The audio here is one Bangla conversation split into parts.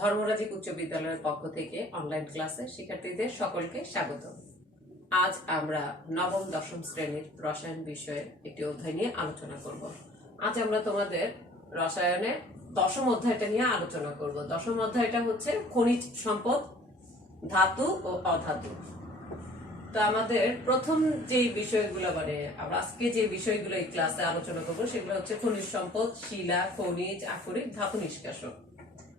ধর্মরাজিক উচ্চ বিদ্যালয়ের পক্ষ থেকে অনলাইন ক্লাসে শিক্ষার্থীদের সকলকে স্বাগত। আজ আমরা নবম দশম শ্রেণীর রসায়ন বিষয়ের একটি অধ্যায় নিয়ে আলোচনা করব। আজ আমরা তোমাদের রসায়নের দশম অধ্যায়টা নিয়ে আলোচনা করব। দশম অধ্যায়টা হচ্ছে খনিজ সম্পদ, ধাতু ও অধাতু। তো আমাদের প্রথম যে বিষয়গুলো আমরা আজকে যে বিষয়গুলো এই ক্লাসে আলোচনা করবো সেগুলো হচ্ছে খনিজ সম্পদ, শিলা, খনিজ, আকরিক, ধাতু নিষ্কাশন।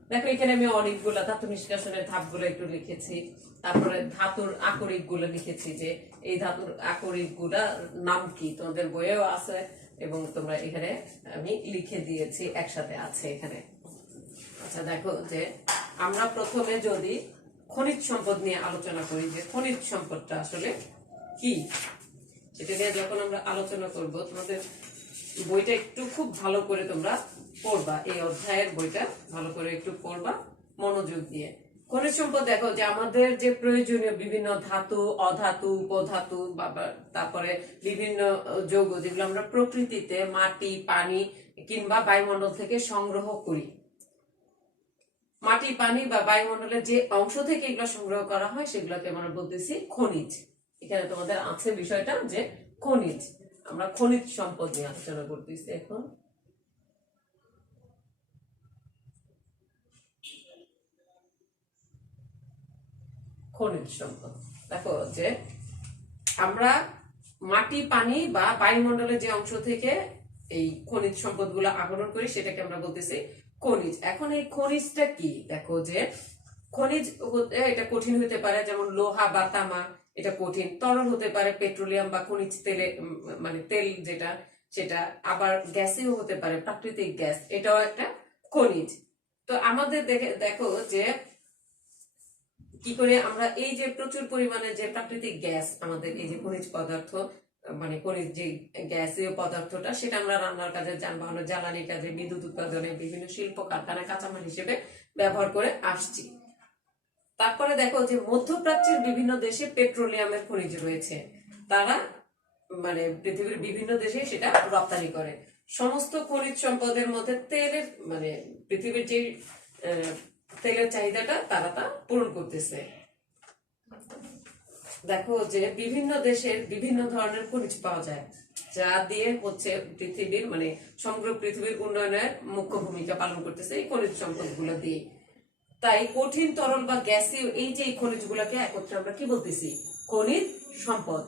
দেখো এখানে আমি অনেকগুলা ধাতু নিষ্কাশনের ধাপগুলো একটু লিখেছি, তারপরে ধাতুর আকরিক গুলো লিখেছি যে এই ধাতুর আকরিক গুলার নাম কি, তোমাদের বইয়েও আছে এবং তোমরা এখানে আমি লিখে দিয়েছি, একসাথে আছে এখানে। আচ্ছা দেখো যে আমরা প্রথমে যদি খনিজ সম্পদ নিয়ে আলোচনা করি যে খনিজ সম্পদটা আসলে কি, সেটা নিয়ে যখন আমরা আলোচনা করব তোমাদের বইটা একটু খুব ভালো করে তোমরা পড়বা, এই অধ্যায়ের বইটা ভালো করে একটু পড়বা মনোযোগ দিয়ে। খনিজ সম্পদ দেখো যে আমাদের যে প্রয়োজনীয় বিভিন্ন ধাতু, অধাতু, উপধাতু, তারপরে বিভিন্ন যৌগ যেগুলো আমরা প্রকৃতিতে মাটি, পানি কিংবা বায়ুমণ্ডল থেকে সংগ্রহ করি। মাটি, পানি বা বায়ুমণ্ডলের যে অংশ থেকে এগুলো সংগ্রহ করা হয় সেগুলোকে আমরা বলতেছি খনিজ। এখানে তোমাদের আছে বিষয়টা যে খনিজ, আমরা খনিজ সম্পদ নিয়ে আলোচনা করতেছি এখন। খনিজ সম্পদ দেখো যে আমরা মাটি, পানি বা বায়ুমণ্ডলের যে অংশ থেকে এই খনিজ সম্পদ গুলো আহরণ করি সেটাকে আমরা বলতেছি খনিজ। এখন এই খনিজটা কি, দেখো যে খনিজ এটা কঠিন হতে পারে, যেমন লোহা বা তামা, এটা কঠিন। তরল হতে পারে পেট্রোলিয়াম বা খনিজ তেলে, মানে তেল যেটা সেটা। আবার গ্যাসেও হতে পারে, প্রাকৃতিক গ্যাস, এটাও একটা খনিজ। তো আমাদের দেখো যে কি করে আমরা এই যে প্রচুর পরিমাণে যে প্রাকৃতিক গ্যাস, আমাদের এই যে খনিজ পদার্থ, মানে খনিজ যে গ্যাসীয় পদার্থটা, সেটা আমরা রান্নার কাজে, যানবাহনের জ্বালানির কাজে, বিদ্যুৎ উৎপাদনে, বিভিন্ন শিল্প কারখানায় কাঁচামাল হিসেবে ব্যবহার করে আসছি। তারপরে দেখো যে মধ্যপ্রাচ্যের বিভিন্ন দেশে পেট্রোলিয়ামের খনিজ রয়েছে, তারা মানে পৃথিবীর বিভিন্ন দেশে সেটা রপ্তানি করে। সমস্ত খনিজ সম্পদের মধ্যে তেলের, মানে পৃথিবীর যে তেলের চাহিদাটা তারা তা পূরণ করতেছে। দেখো যে বিভিন্ন দেশের বিভিন্ন ধরনের খনিজ পাওয়া যায়, যা দিয়ে হচ্ছে পৃথিবীর, মানে সমগ্র পৃথিবীর উন্নয়নের মুখ্য ভূমিকা পালন করতেছে এই খনিজ সম্পদ গুলো দিয়ে। তাই কঠিন, তরল বা গ্যাসীয় এই যে খনিজ গুলাকে একত্রে আমরা কি বলতেছি, খনিজ সম্পদ।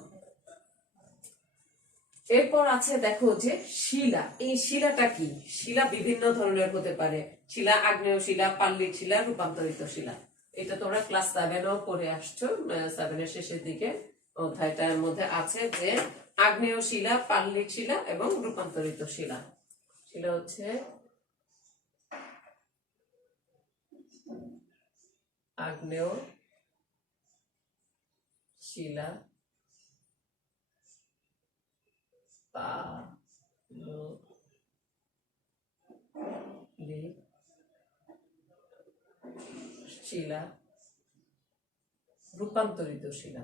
এরপর আছে দেখো যে শিলা। এই শিলাটা কি, শিলা বিভিন্ন ধরনের হতে পারে। শিলা আগ্নেয় শিলা, পাললিক শিলা, রূপান্তরিত শিলা। এটা তোমরা ক্লাস 7-এও পড়ে আসছো, 7-এর শেষের দিকে অধ্যায়টার মধ্যে আছে যে আগ্নেয় শিলা, পাললিক শিলা এবং রূপান্তরিত শিলা। শিলা হচ্ছে আগ্নেয় শিলা, শিলা, রূপান্তরিত শিলা।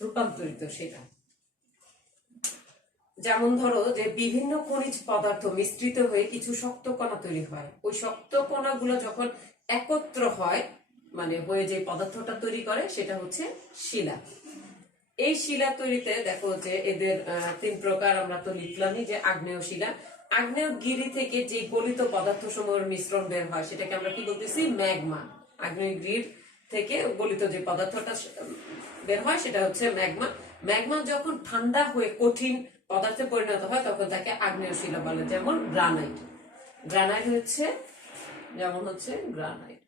রূপান্তরিত শিলা যেমন ধরো যে বিভিন্ন খনিজ পদার্থ মিশ্রিত হয়ে কিছু শক্ত কণা তৈরি হয়। ওই শক্ত কণাগুলো যখন একত্র হয়, মানে হয়ে যে পদার্থটা তৈরি করে, সেটা হচ্ছে শিলা। এই শিলা তৈরিতে দেখো যে এদের 3 প্রকার আমরা তো লিখলামই, যে আগ্নেয় শিলা। আগ্নেয়গিরি থেকে যে গলিত পদার্থ সমূহের মিশ্রণ বের হয় সেটাকে আমরা কি বলতেছি, ম্যাগমা। আগ্নেয়গিরি থেকে গলিত যে পদার্থটা বের হয় সেটা হচ্ছে ম্যাগমা। ম্যাগমা যখন ঠান্ডা হয়ে কঠিন পদার্থে পরিণত হয় তখন তাকে আগ্নেয় শিলা বলে, যেমন গ্রানাইট। গ্রানাইট হচ্ছে, যেমন হচ্ছে গ্রানাইট।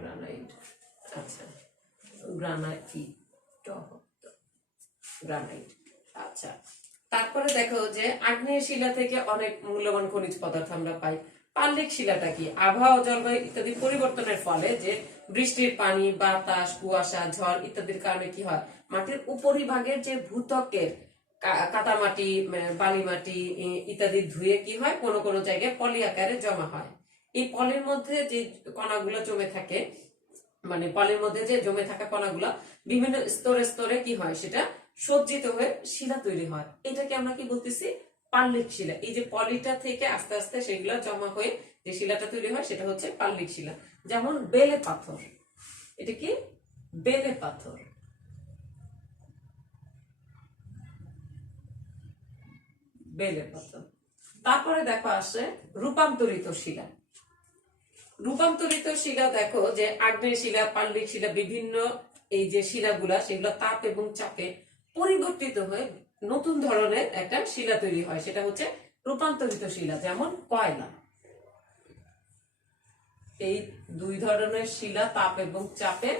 গ্রানাইট, আচ্ছা গ্রানাইট। আচ্ছা, তারপরে দেখো যে আগ্নেয় শিলা থেকে অনেক মূল্যবান খনিজ পদার্থ আমরা পাই। পাললিক শিলাটা কি, আবহাওয়া, জলবায়ু ইত্যাদি পরিবর্তনের ফলে যে বৃষ্টির পানি, বাতাস, কুয়াশা, ঝড় ইত্যাদির কারণে কি হয়, মাটির উপরিভাগের যে ভূত্বকের কাদামাটি, বালি মাটি ইত্যাদি ধুয়ে কি হয়, কোনো কোনো জায়গায় পলি আকারে জমা হয়। এই পলির মধ্যে যে কণাগুলো জমে থাকে, মানে পলির মধ্যে যে জমে থাকা কণাগুলো বিভিন্ন স্তরে স্তরে কি হয়, সেটা সজ্জিত হয়ে শিলা তৈরি হয়। এটাকে আমরা কি বলতেছি, পাললিক শিলা। এই যে পলিটা থেকে আস্তে আস্তে সেগুলো জমা হয়ে যে শিলাটা তৈরি হয় সেটা হচ্ছে পাললিক শিলা। যেমন বেলে পাথর, এটা কি বেলে পাথর। বেলে পাথর। তারপরে দেখো আসে রূপান্তরিত শিলা। রূপান্তরিত শিলা দেখো যে আগ্নেয় শিলা, পাললিক শিলা, বিভিন্ন এই যে শিলাগুলা সেগুলো তাপ এবং চাপে পরিবর্তিত হয়ে নতুন ধরনের একটা শিলা তৈরি হয়, সেটা হচ্ছে রূপান্তরিত শিলা। যেমন কয়লা। এই দুই ধরনের শিলা তাপ এবং চাপে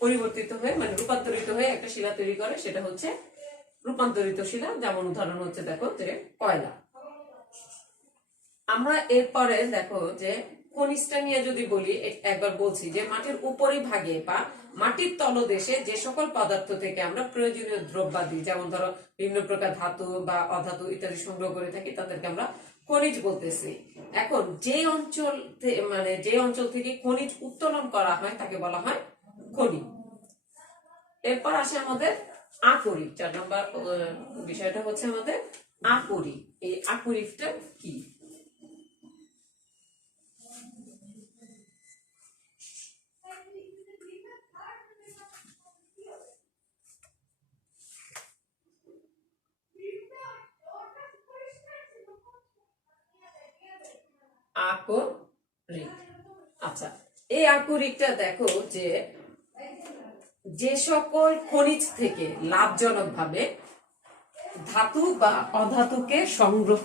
পরিবর্তিত হয়ে মানে রূপান্তরিত হয়ে একটা শিলা তৈরি করে, সেটা হচ্ছে রূপান্তরিত শিলা। যেমন উদাহরণ হচ্ছে দেখো যে কয়লা। আমরা এরপরে দেখো যে খনিজটা নিয়ে যদি বলি, একবার বলছি যে মাটির উপরিভাগে বা মাটির তলদেশে যে সকল পদার্থ থেকে আমরা প্রয়োজনীয় দ্রব্যাদি, যেমন ধরো বিভিন্ন প্রকার ধাতু বা অধাতু ইত্যাদি সংগ্রহ করে থাকি, তাদেরকে আমরা খনিজ বলতেছি। এখন যে অঞ্চল মানে যে অঞ্চল থেকে খনিজ উত্তোলন করা হয় তাকে বলা হয় খনি। এরপর আসে আমাদের আকরিক। 4 নম্বর বিষয়টা হচ্ছে আমাদের আকরিক। এই আকরিকটা কি? আকরিক। আচ্ছা, এই আকরিকটা দেখো যে যে সকল খনিজ থেকে লাভজনক ভাবে ধাতু বা অধাতুকে সংগ্রহ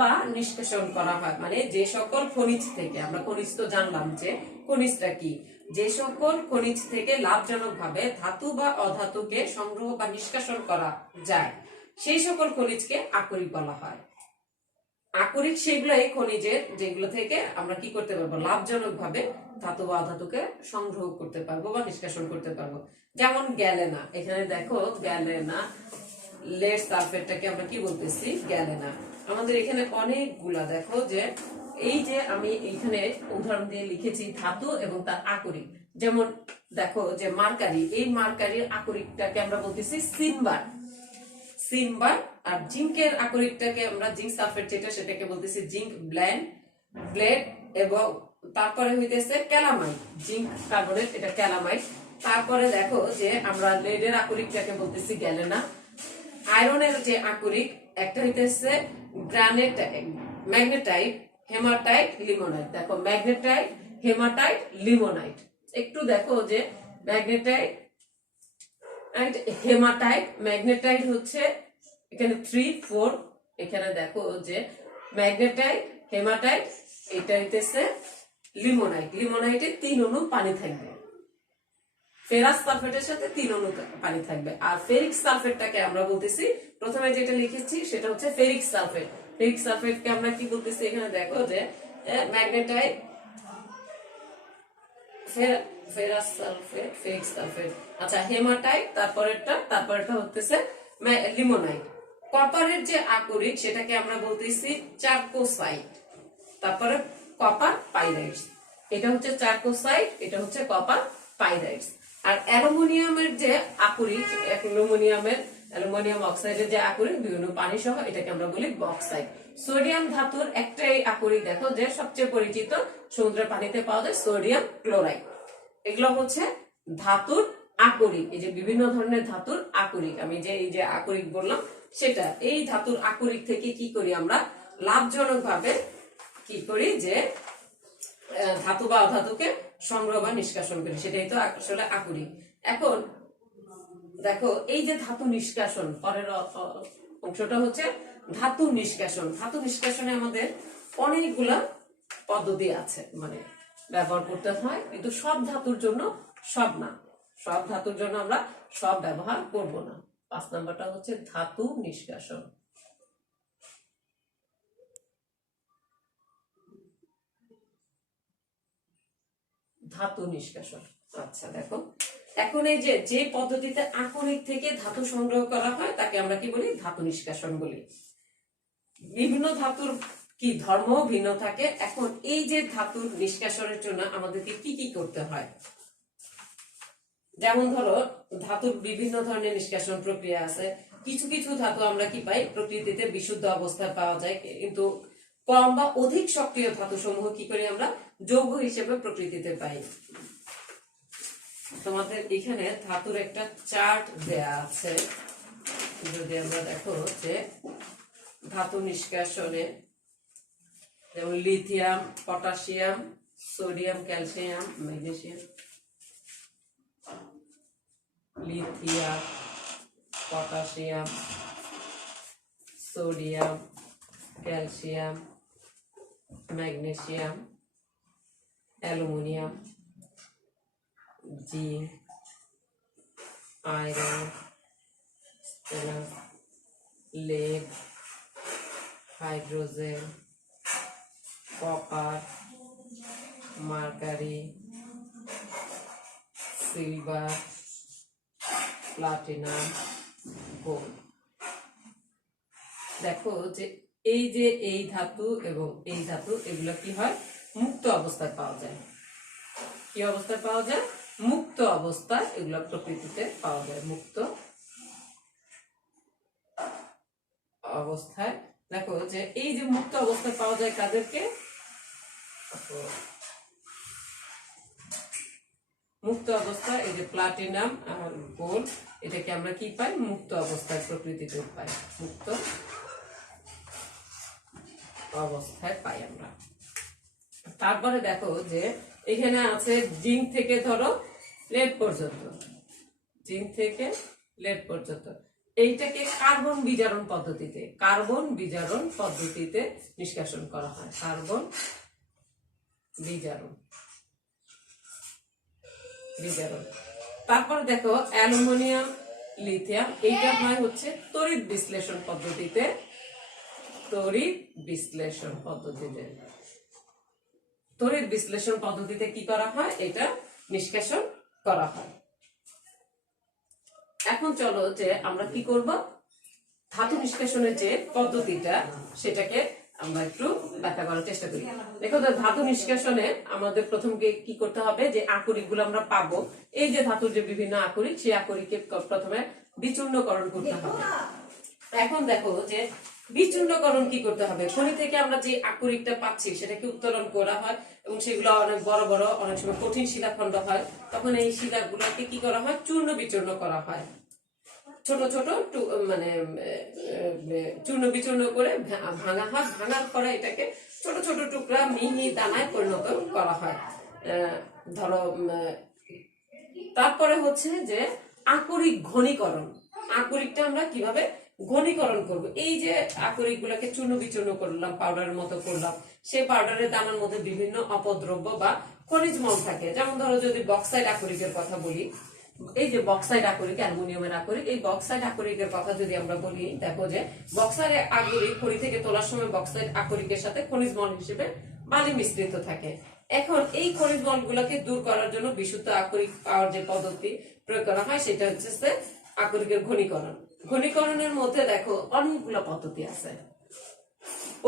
বা নিষ্কাশন করা হয়। মানে যে সকল খনিজ থেকে, আমরা খনিজ তো জানলাম যে খনিজটা কি, যে সকল খনিজ থেকে লাভজনক ভাবে ধাতু বা অধাতুকে সংগ্রহ বা নিষ্কাশন করা যায়, সেই সকল খনিজকে আকরিক বলা হয়। আকরিক সেগুলাই খনিজের যেগুলো থেকে আমরা কি করতে পারবো, লাভজনক ভাবে ধাতু বা অধাতুকে সংগ্রহ করতে পারবো বা নিষ্কাশন করতে পারবো। যেমন গ্যালেনা। এখানে দেখো গ্যালেনা, লেড সালফেটটাকে আমরা কি বলতেছি, গ্যালেনা। আমাদের এখানে অনেকগুলা দেখো যে এই যে আমি এখানে উদাহরণ দিয়ে লিখেছি ধাতু এবং তার আকরিক। যেমন দেখো যে মার্কারি, এই মার্কারির আকরিকটাকে আমরা বলতেছি সিলভার। সিলভার। আর জিঙ্কের আকরিকটাকে আমরা জিঙ্ক সালফেট যেটা, সেটাকে বলতেছি জিঙ্ক ব্লেড। এবং তারপরে হইতেছে ক্যালামাইট, জিঙ্ক কার্বনেট, এটা ক্যালামাইট। তারপরে দেখো যে আমরা লেডের আকরিকটাকে বলতেছি গ্যালেনা। আয়রনের যে আকরিক একটা হইতেছে ম্যাগনেটাইট, হেমাটাইট, লিমোনাইট। দেখো ম্যাগনেটাইট, হেমাটাইট, লিমোনাইট। একটু দেখো যে ম্যাগনেটাইট, হেমাটাইট, ম্যাগনেটাইট হচ্ছে এখানে 3 4। এখানে দেখো যে ম্যাগনেটাইট, হেমাটাইট, এটা হইতেছে লিমোনাইট। লিমোনাইটে 3 অণু পানি থাকবে। ফেরাস সালফেটের সাথে 3 অণু পানি থাকবে। আর ফেরিক সালফেটটাকে আমরা বলতেছি, প্রথমে যেটা লিখেছি সেটা হচ্ছে ফেরিক সালফেট। ফেরিক সালফেটকে আমরা কি বলতেছি, এখানে দেখো যে magnetite, ferrous sulphate, ferric sulphate. আচ্ছা, হেমাটাইট, তারপরেরটা হচ্ছে লিমোনাইট। কপারের যে আকরিক সেটাকে আমরা বলতেছি চার্কোসাইট। তারপরে কপার পাইরাইটস, এটা হচ্ছে চার্কোসাইট, এটা হচ্ছে কপার পাইরাইটস। আর অ্যালুমিনিয়ামের যে আকরিক, অ্যালুমিনিয়াম অক্সাইডের যে আকরিক, বিভিন্ন পানি সহ, এটাকে আমরা বলি বক্সাইট। সোডিয়াম ধাতুর একটাই আকরিক দেখো যে সবচেয়ে পরিচিত, সমুদ্রের পানিতে পাওয়া যায়, সোডিয়াম ক্লোরাইড। এগুলো হচ্ছে ধাতুর আকরিক। এই যে বিভিন্ন ধরনের ধাতুর আকরিক, আমি যে এই যে আকরিক বললাম সেটা, এই ধাতুর আকরিক থেকে কি করি আমরা লাভজনক ভাবে কি করি, যে ধাতু বা অধাতুকে সংগ্রহ বা নিষ্কাশন করি, সেটাই তো আসলে আকরিক। এখন দেখো এই যে ধাতু নিষ্কাশন, পরের অংশটা হচ্ছে ধাতু নিষ্কাশন। ধাতু নিষ্কাশনে আমাদের অনেকগুলা পদ্ধতি আছে, মানে ব্যবহার করতে হয়, কিন্তু সব ধাতুর জন্য সব না, সব ধাতুর জন্য আমরা সব ব্যবহার করব না। 5 নাম্বারটা হচ্ছে ধাতু নিষ্কাশন। ধাতু নিষ্কাশন। আচ্ছা দেখো, এখন এই যে যে পদ্ধতিতে আকরিক থেকে ধাতু সংগ্রহ করা হয় তাকে আমরা কি বলি, ধাতু নিষ্কাশন বলি। বিভিন্ন ধাতুর কি ধর্ম ভিন্ন থাকে। এখন এই যে ধাতুর নিষ্কাশনের জন্য আমাদেরকে কি কি করতে হয়, যেমন ধরো ধাতুর বিভিন্ন ধরনের নিষ্কাশন প্রক্রিয়া আছে। কিছু কিছু ধাতু আমরা কি পাই, প্রকৃতিতে বিশুদ্ধ অবস্থায় পাওয়া যায়, কিন্তু কম বা অধিক সক্রিয় ধাতু সমূহ কি করি আমরা যৌগ হিসেবে প্রকৃতিতে পাই। তোমাদের এখানে ধাতুর একটা চার্ট দেয়া আছে, যদি আমরা দেখো যে ধাতু নিষ্কাশনে যেমন lithium, potassium, sodium, calcium, magnesium, lithium, potassium, sodium, calcium, magnesium, aluminium, zinc, iron, lead, hydrogen, copper, mercury, silver, platinum, gold. দেখো যে এই ধাতু এবং এই ধাতু এগুলো কি হয়, মুক্ত অবস্থায় পাওয়া যায়। কি অবস্থায় পাওয়া যায়? মুক্ত অবস্থায় এগুলো প্রকৃতিতে পাওয়া যায়, মুক্ত অবস্থায়। দেখো যে এই যে মুক্ত অবস্থায় পাওয়া যায় কাদেরকে, মুক্ত অবস্থায় এই যে প্লাটিনাম আর গোল্ড, এটাকে আমরা কি পাই, মুক্ত অবস্থায় প্রকৃতিতে পাই, মুক্ত অবস্থায় পাই আমরা। তারপরে দেখো যে এখানে আছে জিঙ্ক থেকে ধরো লেড পর্যন্ত, জিঙ্ক থেকে লেড পর্যন্ত, এইটাকে কার্বন বিজারণ পদ্ধতিতে, কার্বন বিজারণ পদ্ধতিতে নিষ্কাশন করা হয়, কার্বন বিজারণ। তারপর দেখো অ্যালুমিনিয়াম, লিথিয়াম, এইটা হয় হচ্ছে তড়িৎ বিশ্লেষণ পদ্ধতিতে, তড়িৎ বিশ্লেষণ পদ্ধতিতে, তড়িৎ বিশ্লেষণ পদ্ধতিতে কি করা হয়, এটা নিষ্কাশন করা হয়। এখন চলো যে আমরা কি করব, ধাতু নিষ্কাশনের যে পদ্ধতিটা সেটাকে আমরা একটু ব্যাখ্যা করার চেষ্টা করি। দেখো ধাতু নিষ্কাশনে আমাদের প্রথম কি করতে হবে, যে আকরিক গুলো আমরা পাবো, এই যে ধাতুর যে বিভিন্ন আকরিক, সেই আকরিককে প্রথমে বিচূর্ণকরণ করতে হবে। এখন দেখো যে বিচূর্ণকরণ কি করতে হবে, খনি থেকে আমরা যে আকরিকটা পাচ্ছি সেটাকে উত্তোলন করা হয় এবং সেগুলো অনেক বড় বড়, অনেক সময় কঠিন শিলাখণ্ড হয়, তখন এই শিলাগুলোকে কি করা হয়, চূর্ণ বিচূর্ণ করা হয়। ছোট ছোট মানে চূর্ণ বিচূর্ণ করে ভাঙা হয়, ভাঙার পরে এটাকে ছোট ছোট টুকরা মিহি দানায় পরিণত করা হয়। ধরো তারপরে হচ্ছে যে আকরিক ঘনীকরণ, আকরিকটা আমরা কিভাবে ঘনীকরণ করব, এই যে আকরিক গুলাকে চূর্ণ বিচূর্ণ করলাম, পাউডারের মতো করলাম, সেই পাউডারের দানার মধ্যে বিভিন্ন অপদ্রব্য বা খনিজ মল থাকে। যেমন ধরো যদি বক্সাইড আকরিকের কথা বলি, এই যে বক্সাইড আকরিক, অ্যালুমিনিয়ামের আকরিক, এই বক্সাইড আকরিকের কথা যদি আমরা বলি, দেখো যে বক্সাইড আকরিক খনি থেকে তোলার সময় বক্সাইড আকরিকের সাথে খনিজ মল হিসেবে বালি মিশ্রিত থাকে। এখন এই খনিজ মল গুলাকে দূর করার জন্য বিশুদ্ধ আকরিক পাওয়ার যে পদ্ধতি প্রয়োগ করা হয় সেটা হচ্ছে আকরিকের ঘনীকরণ। ঘনীকরণের মধ্যে দেখো অনেকগুলো পদ্ধতি আছে,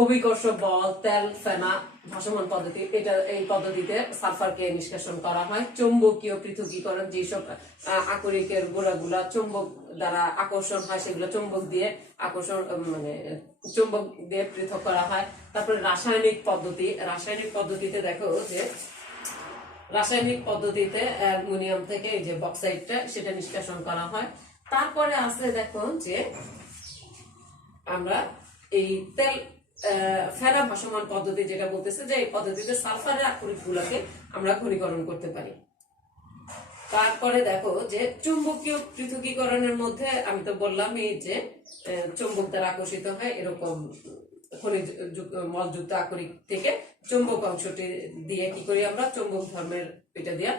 অভিকর্ষ বল, তেল ফেনা ভাসমান পদ্ধতি, এটা এই পদ্ধতিতে সালফারকে নিষ্কাশন করা হয়। চৌম্বকীয় পৃথকীকরণ, যেসব আকরিকের গোড়াগুলা চুম্বক দ্বারা আকর্ষণ হয় সেগুলো চুম্বক দিয়ে আকর্ষণ, মানে চুম্বক দিয়ে পৃথক করা হয়। তারপরে রাসায়নিক পদ্ধতি, রাসায়নিক পদ্ধতিতে দেখো যে রাসায়নিক পদ্ধতিতে অ্যালুমিনিয়াম থেকে এই যে বক্সাইডটা সেটা নিষ্কাশন করা হয়। তারপরে আছে দেখো যে আমরা এই তেল ফেনা ভাসমান পদ্ধতি যেটা বলতেছে, যে এই পদ্ধতিতে সালফারের আকরিক গুলোকে আমরা ঘনীকরণ করতে পারি। তারপরে দেখো যে চুম্বকীয় পৃথকীকরণের মধ্যে আমি তো বললাম এই যে চুম্বক দ্বারা আকর্ষিত হয় এরকম খনিজ মলযুক্ত আকরিক থেকে চুম্বক অংশটি দিয়ে কি করি আমরা, চুম্বক ধর্মের এটা দিয়ে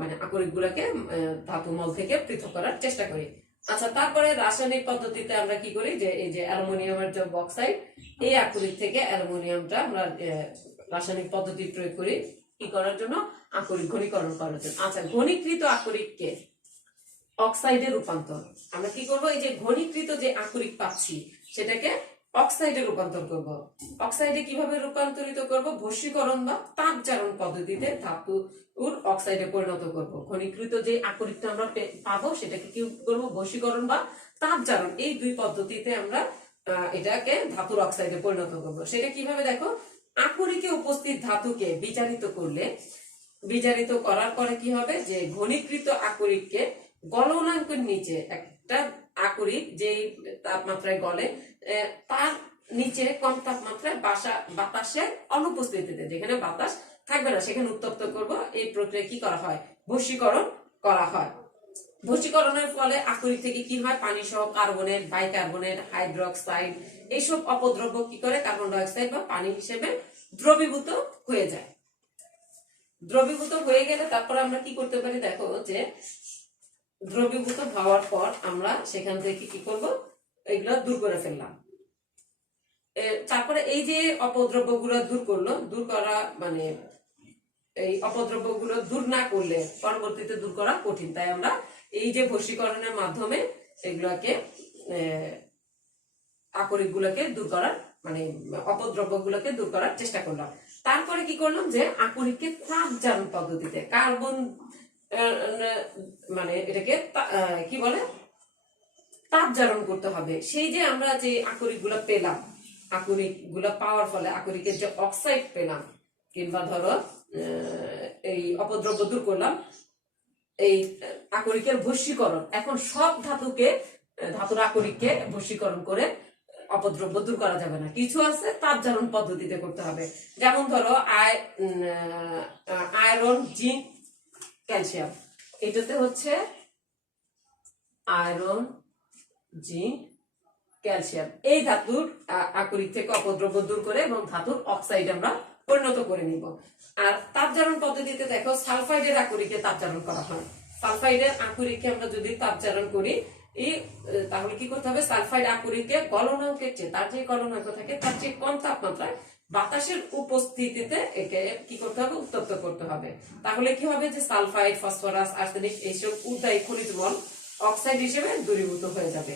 মানে আকরিক গুলাকে ধাতু মল থেকে পৃথক করার চেষ্টা করি। আচ্ছা, তারপরে রাসায়নিক পদ্ধতিতে আমরা কি করি, যে এই যে অ্যালুমিনিয়ামের যে বক্সাইড, এই আকরিক থেকে অ্যালুমিনিয়ামটা আমরা রাসায়নিক পদ্ধতি প্রয়োগ করি কি করার জন্য, আকরিক ঘনীকরণ করার জন্য। আচ্ছা, ঘনীকৃত আকরিককে অক্সাইডে রূপান্তর। আমরা কি করব, এই যে ঘনীকৃত যে আকরিক পাচ্ছি সেটাকে অক্সাইডে রূপান্তর করব। অক্সাইডে কিভাবে রূপান্তরিত করব, বশীকরণ বা তাপজারণ পদ্ধতিতে ধাতুর অক্সাইডে পরিণত করব। ঘনীকৃত যে আকরিকটা আমরা পাবো সেটাকে কি করব, বশীকরণ বা তাপজারণ, এই দুই পদ্ধতিতে আমরা এটাকে ধাতুর অক্সাইডে পরিণত করব। সেটা কিভাবে দেখো, আকরিকে উপস্থিত ধাতুকে বিচারিত করলে, বিচারিত করার পরে কি হবে, যে ঘনীকৃত আকরিককে গলনাঙ্কের নিচে একটা আকরিক যে তাপমাত্রায় গলে তার নিচে কম তাপমাত্রায় বাতাসের অনুপস্থিতিতে, যেখানে বাতাস থাকবে না সেখানে উত্তপ্ত করব। এই প্রক্রিয়া কি করা হয়, বশীকরণ করা হয়। বশীকরণের ফলে আকরিক থেকে কি হয়, পানি সহ কার্বনেট, বাইকার্বনেট, হাইড্রোক্সাইড এইসব অপদ্রব্য কি করে, কার্বন ডাই অক্সাইড বা পানি হিসেবে দ্রবীভূত হয়ে যায়। দ্রবীভূত হয়ে গেলে তারপর আমরা কি করতে পারি, দেখো যে দ্রবীভূত হওয়ার পর আমরা সেখান থেকে কি করব, এগুলো দূর করে ফেললাম। তারপরে এই যে অপদ্রব্য গুলো দূর করলো, দূর করা মানে এই অপদ্রব্য গুলো দূর না করলে পরবর্তীতে দূর করা কঠিন, তাই আমরা এই যে বশীকরণের মাধ্যমে এগুলোকে আকরিক গুলোকে দূর করার মানে অপদ্রব্য গুলোকে দূর করার চেষ্টা করলাম। তারপরে কি করলাম, যে আকরিককে তাপজারণ পদ্ধতিতে কার্বন মানে এটাকে কি বলে, তাপজারণ করতে হবে। সেই যে আমরা যে আকরিক গুলা পেলাম, আকরিক গুলা পাওয়ার ফলে আকরিকের যে অক্সাইড পেলাম, কিংবা ধরো এই অপদ্রব্য দূর করলাম, এই আকরিকের বশীকরণ, এখন সব ধাতুর আকরিককে বশীকরণ করে অপদ্রব্য দূর করা যাবে না, কিছু আছে তাপজারণ পদ্ধতিতে করতে হবে। যেমন ধরো আয়রন, জিঙ্ক, ক্যালসিয়াম, এটাতে হচ্ছে আয়রন, জিঙ্ক, ক্যালসিয়াম, এই ধাতুর আকরিক থেকে অপদ্রব্য দূর করে এবং ধাতুর অক্সাইড আমরা পরিণত করে নিব। আর তাপজারণ পদ্ধতিতে দেখো সালফাইডের আকরিকে তাপজারণ করা হয়। সালফাইডের আকরিকে আমরা যদি তাপজারণ করি তাহলে কি করতে হবে, সালফাইড আকরিকে গলনাঙ্কের চেয়ে, তার যে গলনাঙ্ক থাকে তার চেয়ে কম তাপমাত্রায় বাতাসের উপস্থিতিতে একে কি করতে হবে, উত্তপ্ত করতে হবে। তাহলে কি হবে, যে সালফাইড, ফসফরাস, আর্সেনিক এইসব উদ্বায়ী খনিজ মল অক্সাইড হিসেবে দূরীভূত হয়ে যাবে।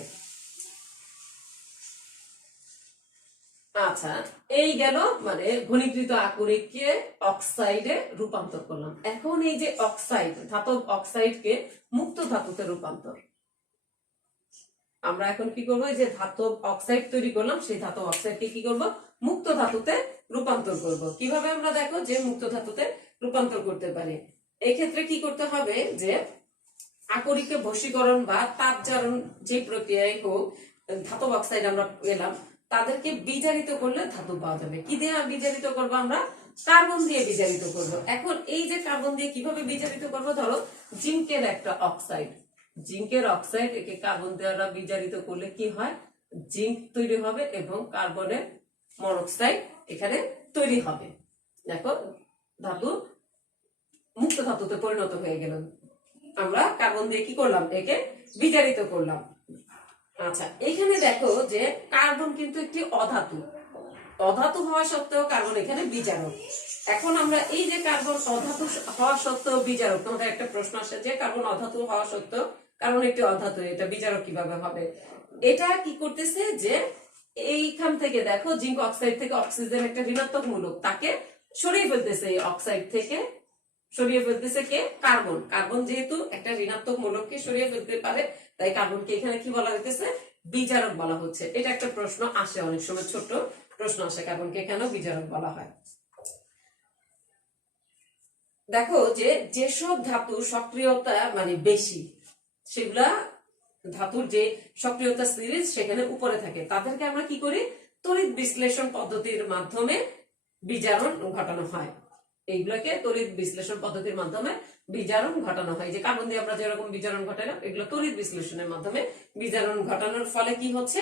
আচ্ছা, এই গেল মানে ঘনীকৃত আকরিককে অক্সাইডে রূপান্তর করলাম। এখন এই যে অক্সাইড, ধাতব অক্সাইডকে মুক্ত ধাতুতে রূপান্তর, আমরা এখন কি করবো, যে ধাতব অক্সাইড তৈরি করলাম সেই ধাতব অক্সাইডকে কি করব, মুক্ত ধাতুতে রূপান্তর করব। কিভাবে আমরা দেখো যে মুক্ত ধাতুতে রূপান্তর করতে পারি। এই ক্ষেত্রে কি করতে হবে, যে আকরিককে বশীকরণ বা তাপজারণ যে প্রক্রিয়ায় হোক, ধাতব অক্সাইড আমরা পেলাম, তাদেরকে বিজারিত করলে ধাতু পাওয়া যাবে। কি দিয়ে বিজারিত করবো, আমরা কার্বন দিয়ে বিজারিত করব। এখন এই যে কার্বন দিয়ে কিভাবে বিজারিত করব, ধরো জিঙ্কের একটা অক্সাইড, জিঙ্কের অক্সাইড একে কার্বন দ্বারা বিজারিত করলে কি হয়, জিঙ্ক তৈরি হবে এবং কার্বনের মনোক্সাইড এখানে তৈরি হবে। দেখো ধাতু মুক্ত ধাতুতে পরিণত হয়ে গেল, আমরা কার্বন দিয়ে কি করলাম, একে বিজারিত করলাম। আচ্ছা, এখানে দেখো যে কার্বন কিন্তু একটি অধাতু, অধাতু হওয়া সত্ত্বেও কার্বন এখানে বিজারক। এখন আমরা এই যে কার্বন অধাতু হওয়া সত্ত্বেও বিজারক, তোমাদের একটা প্রশ্ন আসে যে কার্বন অধাতু হওয়া সত্ত্বেও কার্বন একটি অধাতু, এটা বিজারক কিভাবে হবে। এটা কি করতেছে, যে এইখান থেকে দেখো জিঙ্ক অক্সাইড থেকে অক্সিজেন একটা ঋণাত্মক মূলক, তাকে সরিয়ে ফেলতেছে, এই অক্সাইড থেকে সরিয়ে ফেলতেছে কে, কার্বন। কার্বন যেহেতু একটা ঋণাত্মক মূলককে সরিয়ে ফেলতে পারে, তাই কার্বনকে এখানে কি বলা হইতেছে, বিজারক বলা হচ্ছে। এটা একটা প্রশ্ন আসে, অনেক সময় ছোট প্রশ্ন আসে, কার্বনকে কেন বিজারক বলা হয়। দেখো যে যেসব ধাতু সক্রিয়তা মানে বেশি, সেগুলা ধাতুর যে সক্রিয়তা সিরিজ সেখানে উপরে থাকে, তাদেরকে আমরা কি করি, তড়িৎ বিশ্লেষণ পদ্ধতির মাধ্যমে বিজারণ ঘটানো হয়। এইগুলোকে তড়িৎ বিশ্লেষণ পদ্ধতির মাধ্যমে বিজারণ ঘটানো হয়। যে কার্বন দিয়ে আমরা যেরকম বিজারণ ঘটালাম, এগুলো তড়িৎ বিশ্লেষণের মাধ্যমে বিজারণ ঘটানোর ফলে কি হচ্ছে,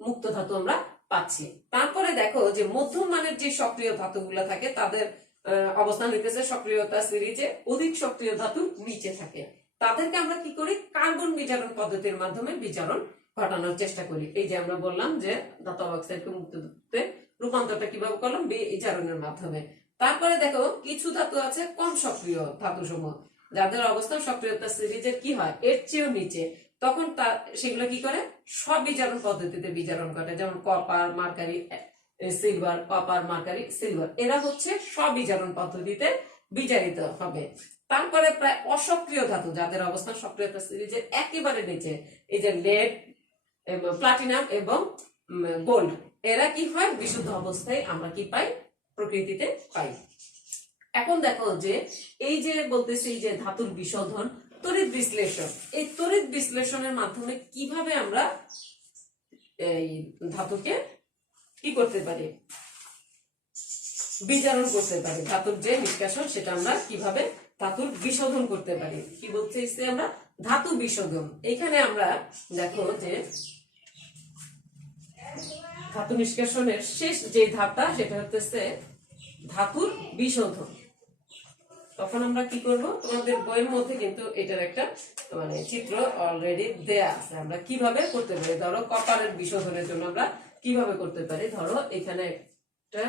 মুক্ত ধাতু আমরা পাচ্ছি। তারপরে দেখো যে মধ্যম মানের যে সক্রিয় ধাতুগুলো থাকে, তাদের অবস্থান নিতেছে সক্রিয়তা সিরিজে অধিক সক্রিয় ধাতু নিচে থাকে, তাদেরকে আমরা কি করি, কার্বন বিজারণ পদ্ধতির মাধ্যমে বিজারণ ঘটানোর চেষ্টা করি। এই যে আমরা বললাম যে ধাতব অক্সাইডকে মুক্ত ধাতুতে রূপান্তরটা কিভাবে করলাম, বিজারণের মাধ্যমে। তারপরে দেখো কিছু ধাতু আছে কম সক্রিয় ধাতু সমূহ, যাদের অবস্থান সক্রিয়তা সিরিজের কি হয় এর চেয়েও নিচে, তখন সেগুলো কি করে স্ববিজারণ পদ্ধতিতে বিজারণ ঘটে, যেমন copper mercury silver, copper mercury silver, এরা হচ্ছে স্ববিজারণ পদ্ধতিতে বিজারিত হবে। তারপরে প্রায় অসক্রিয় ধাতু যাদের অবস্থান সক্রিয়তা সিরিজের একেবারে নিচে, এই যে লেড এবং প্লাটিনাম এবং গোল্ড, এরা কি হয় বিশুদ্ধ অবস্থায় আমরা কি পাই প্রকৃতিতে পাই। এখন দেখো যে এই যে বলতেছি যে ধাতুর বিশোধন, তড়িৎ বিশ্লেষণ, এই তড়িৎ বিশ্লেষণের মাধ্যমে কিভাবে আমরা এই ধাতুকে কি করতে পারি বিজারণ করতে পারি, ধাতুর যে নিষ্কাশন সেটা আমরা কিভাবে ধাতুর বিশোধন করতে পারি, কি বলতে আমরা ধাতু বিশোধন। এখানে আমরা দেখো যে ধাতু নিষ্কাশনের শেষ যে ধাপটা সেটা হচ্ছে ধাতুর বিশোধন। তখন আমরা কি করব, তোমাদের বইয়ের মধ্যে কিন্তু এটার একটা মানে চিত্র অলরেডি দেয়া আছে, আমরা কিভাবে করতে পারি। ধরো কপারের বিশোধনের জন্য আমরা কিভাবে করতে পারি, ধরো এখানে একটা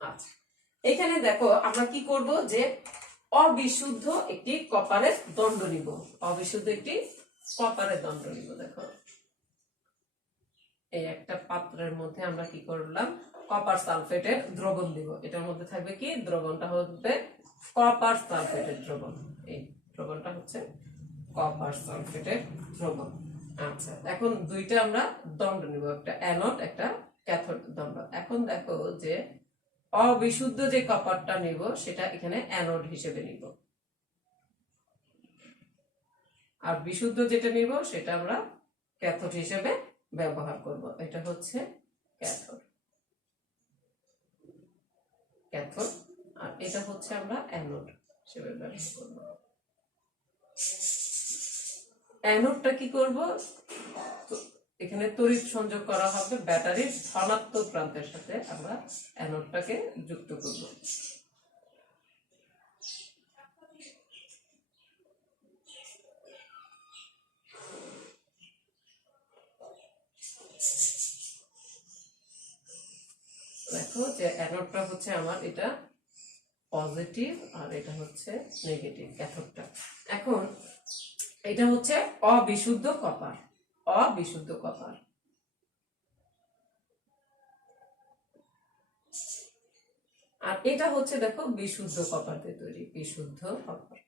আচ্ছা, এখানে দেখো আমরা কি করব যে অবিশুদ্ধ একটি কপারের দণ্ড নিব, অবিশুদ্ধ একটি কপারের দণ্ড নিব। দেখো এই একটা পাত্রের মধ্যে আমরা কি করলাম কপার সালফেটের দ্রবণ দিব, এটার মধ্যে থাকবে কি দ্রবণটা হবে কপার সালফেটের দ্রবণ, এই দ্রবণটা হচ্ছে কপার সালফেটের দ্রবণ। আচ্ছা, এখন দুইটা আমরা দণ্ড নিব, একটা অ্যানোড একটা ক্যাথোড দণ্ড। এখন দেখো যে অবিশুদ্ধ যে কপারটা নিব সেটা এখানে অ্যানোড হিসেবে নিব, আর বিশুদ্ধ যেটা নিব সেটা আমরা ক্যাথোড হিসেবে ব্যবহার করব। এটা হচ্ছে ক্যাথোড, ক্যাথোড, আর এটা হচ্ছে আমরা অ্যানোড হিসেবে ব্যবহার করব। অ্যানোডটা কি করব, এখানে তড়িৎ সংযোগ করা হবে ব্যাটারির ধনাত্মক প্রান্তের সাথে, আমরা অ্যানোডটাকে যুক্ত করব। দেখো যে অ্যানোডটা হচ্ছে আমার এটা পজিটিভ আর এটা হচ্ছে নেগেটিভ ক্যাথোডটা। এখন এটা হচ্ছে অবিশুদ্ধ কপার, অবিশুদ্ধ কপার। আর এটা হচ্ছে দেখো বিশুদ্ধ কপার দিয়ে তৈরি, বিশুদ্ধ কপার।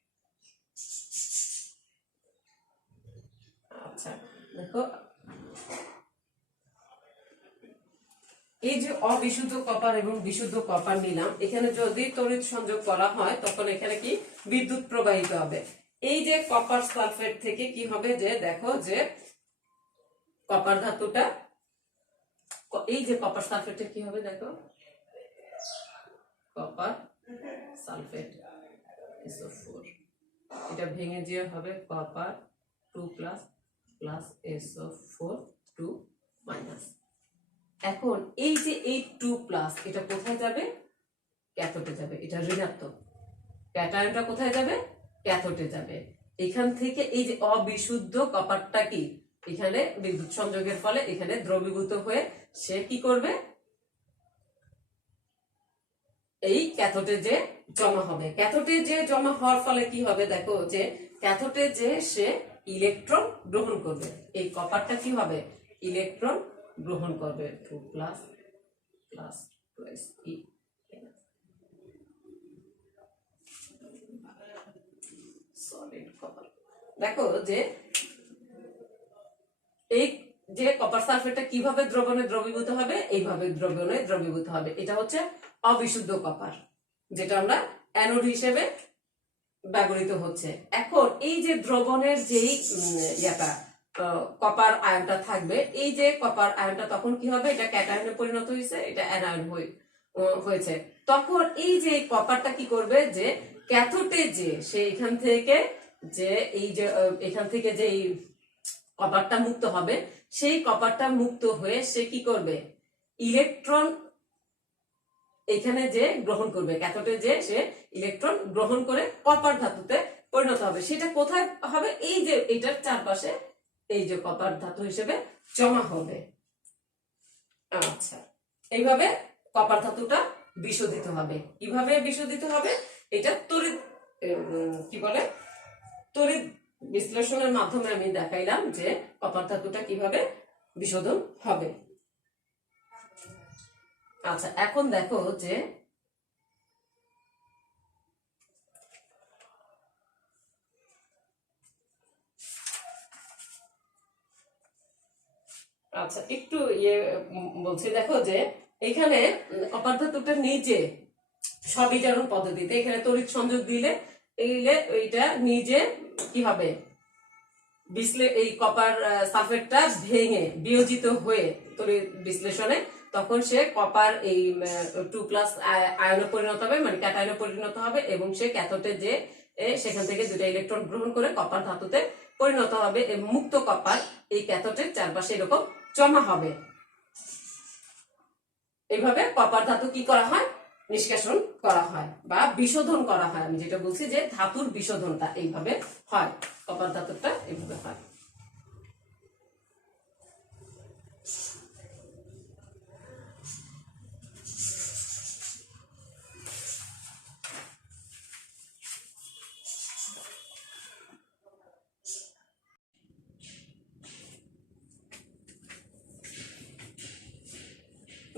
আচ্ছা দেখো এই যে অবিশুদ্ধ কপার এবং বিশুদ্ধ কপার নিলাম, এখানে যদি তড়িৎ সংযোগ করা হয় তখন এখানে কি বিদ্যুৎ প্রবাহিত হবে। এই যে কপার সালফেট থেকে কি হবে যে দেখো যে কপার ধাতুটা, এই যে কপার সালফেটের কি হবে দেখো কপার সালফেট SO4, এটা ভেঙে দিয়ে হবে কপার 2+ প্লাস SO4 2-। এখন এই যে এই 2+ এটা কোথায় যাবে ক্যাথোডে যাবে, এটা ঋণাত্মক, ক্যাটায়নটা কোথায় যাবে ক্যাথোডে যাবে। এখান থেকে এই যে অবিশুদ্ধ কপারটা কি এখানে বিদ্যুৎ সংযোগের ফলে এখানে দ্রবীভূত হয়ে সে কি করবে এই ক্যাথোডে যে জমা হবে, ক্যাথোডে যে জমা হওয়ার ফলে কি হবে দেখো যে ক্যাথোডে যে সে ইলেকট্রন গ্রহণ করবে, এই কপারটা কি হবে ইলেকট্রন গ্রহণ করবে 2+ প্লাস 2s2 সলিড কপার। দেখো যে এই যে কপার সালফেটটা কিভাবে দ্রবণে দ্রবীভূত হবে, এইভাবে দ্রবণে দ্রবীভূত হবে। এটা হচ্ছে অবিশুদ্ধ কপার, যেটা আমরা অ্যানোড হিসেবে ব্যবহৃত হচ্ছে। এখন এই যে দ্রবণের যেই কপার আয়নটা থাকবে, এই যে কপার আয়নটা তখন কি হবে এটা ক্যাটায়নে পরিণত হয়েছে, এটা অ্যানায়ন হয়েছে। তখন এই যে কপারটা কি করবে যে ক্যাথোডে যে সে এখান থেকে যে এই যে এখান থেকে যে কপারটা মুক্ত হবে, সেই কপারটা মুক্ত হয়ে সে কি করবে ইলেকট্রন এখানে যে গ্রহণ করবে, ক্যাথোডে যে সে ইলেকট্রন গ্রহণ করে কপার ধাতুতে পরিণত হবে। সেটা কোথায় হবে এই যে এটার চারপাশে এই যে কপার ধাতু হিসেবে জমা হবে। আচ্ছা, এইভাবে কপার ধাতুটা বিশোধিত হবে। কিভাবে বিশোধিত হবে? এটা তড়িৎ কি বলে, তড়িৎ বিশ্লেষণের মাধ্যমে আমি দেখাইলাম যে কপার ধাতুটা কিভাবে বিশোধন হবে। আচ্ছা, এখন দেখো যে আচ্ছা একটু বলছি, দেখো যে এখানে কপার ধাতুটা নিজে স্ববিজারণ পদ্ধতিতে এখানে তড়িৎ সংযোগ দিলে এইটা নিজে কি হবে, এই কপার সালফেটটা ভেঙে বিয়োজিত হয়ে তড়িৎ বিশ্লেষণে তখন সে কপার এই 2+ আয়নে পরিণত হবে, মানে ক্যাটায়নে পরিণত হবে, এবং সে ক্যাথোডে যে সেখান থেকে 2টা ইলেকট্রন গ্রহণ করে কপার ধাতুতে পরিণত হবে এবং মুক্ত কপার এই ক্যাথোডের চারপাশে এরকম জমা হবে। এইভাবে কপার ধাতু কি করা হয়, নিষ্কাশন করা হয় বা বিশোধন করা হয়। আমি যেটা বলছি যে ধাতুর বিশোধনটা এইভাবে হয়, কপার ধাতুটা এইভাবে হয়।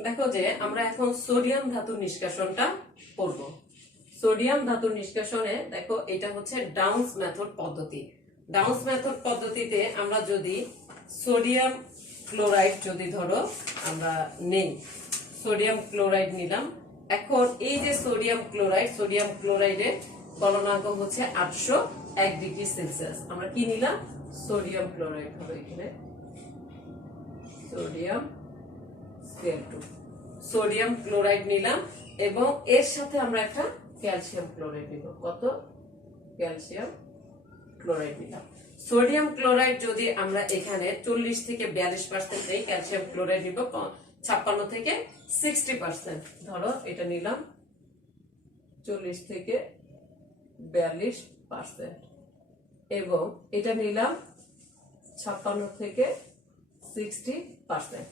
দেখো যে আমরা এখন সোডিয়াম ধাতুর নিষ্কাশনটা করব। সোডিয়াম ধাতুর নিষ্কাশনে দেখো এটা হচ্ছে ডাউন্স মেথড পদ্ধতি। ডাউন্স মেথড পদ্ধতিতে আমরা যদি সোডিয়াম ক্লোরাইড যদি ধরো আমরা নেই, সোডিয়াম ক্লোরাইড নিলাম। এখন এই যে সোডিয়াম ক্লোরাইডের গলনাঙ্ক হচ্ছে 801 ডিগ্রি সেলসিয়াস। আমরা কি নিলাম, সোডিয়াম ক্লোরাইড হবে এখানে, সোডিয়াম Cl2 সোডিয়াম ক্লোরাইড নিলাম এবং এর সাথে আমরা একটা ক্যালসিয়াম ক্লোরাইড নিব। কত? ক্যালসিয়াম ক্লোরাইড নিলাম। সোডিয়াম ক্লোরাইড যদি আমরা এখানে 40 থেকে 42% এই ক্যালসিয়াম ক্লোরাইড নিব, 56 থেকে 60%। ধরো এটা নিলাম 40 থেকে 42% এবং এটা নিলাম 56 থেকে 60%